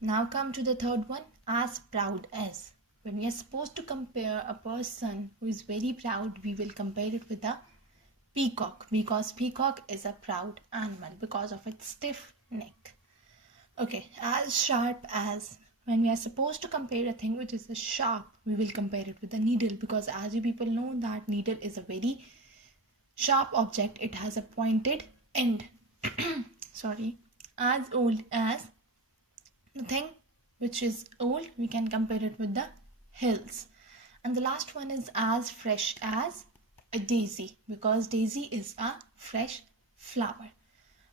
Now come to the third one, as proud as. When we are supposed to compare a person who is very proud, we will compare it with a peacock, because peacock is a proud animal because of its stiff neck. Okay, as sharp as. When we are supposed to compare a thing which is a sharp, we will compare it with a needle, because as you people know that needle is a very sharp object. It has a pointed end. Sorry. As old as. The thing which is old, we can compare it with the hills. And the last one is as fresh as a daisy, because daisy is a fresh flower.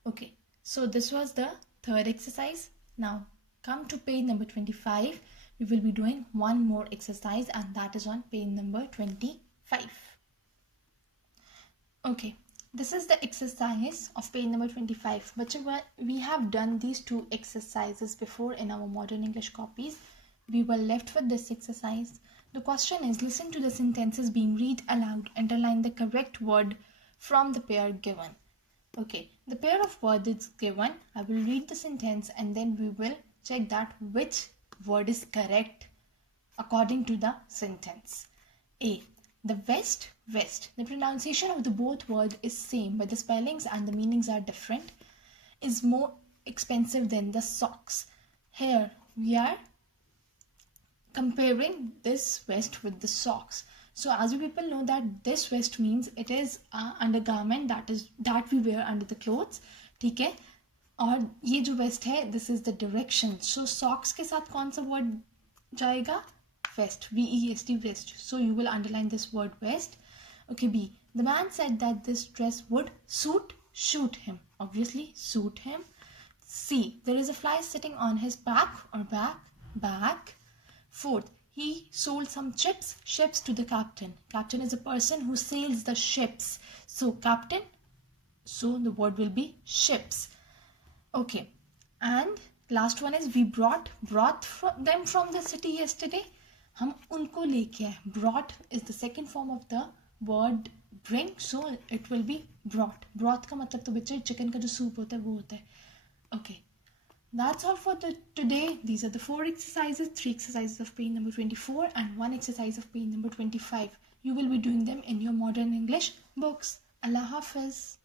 Okay, so this was the third exercise. Now come to page number 25. We will be doing one more exercise, and that is on page number 25. Okay, this is the exercise of page number 25. But we have done these two exercises before in our modern English copies. We were left with this exercise. The question is, listen to the sentences being read aloud. Underline the correct word from the pair given. Okay, the pair of words is given. I will read the sentence and then we will check that which word is correct according to the sentence. A. The west. The pronunciation of the both words is same, but the spellings and the meanings are different. Is more expensive than the socks. Here we are comparing this vest with the socks. So as you people know that this vest means it is undergarment that we wear under the clothes. ठीक है, और ये जो vest है, this is the direction. So socks के साथ कौन सा word जाएगा? Vest, V-E-S-T, vest. So you will underline this word vest. Okay, B. The man said that this dress would suit him. Obviously, suit him. C. There is a fly sitting on his back or back. Fourth, he sold some ships to the captain. Captain is a person who sails the ships. So captain, so the word will be ships. Okay, and last one is we brought them from the city yesterday. हम उनको लेके आए. Brought is the second form of the word bring, so it will be brought. Broth का मतलब तो बच्चे chicken का जो सूप होता है वो होता है. Okay, that's all for today. These are the 4 exercises, 3 exercises of page number 24 and 1 exercise of page number 25. You will be doing them in your modern English books. Allah Hafiz.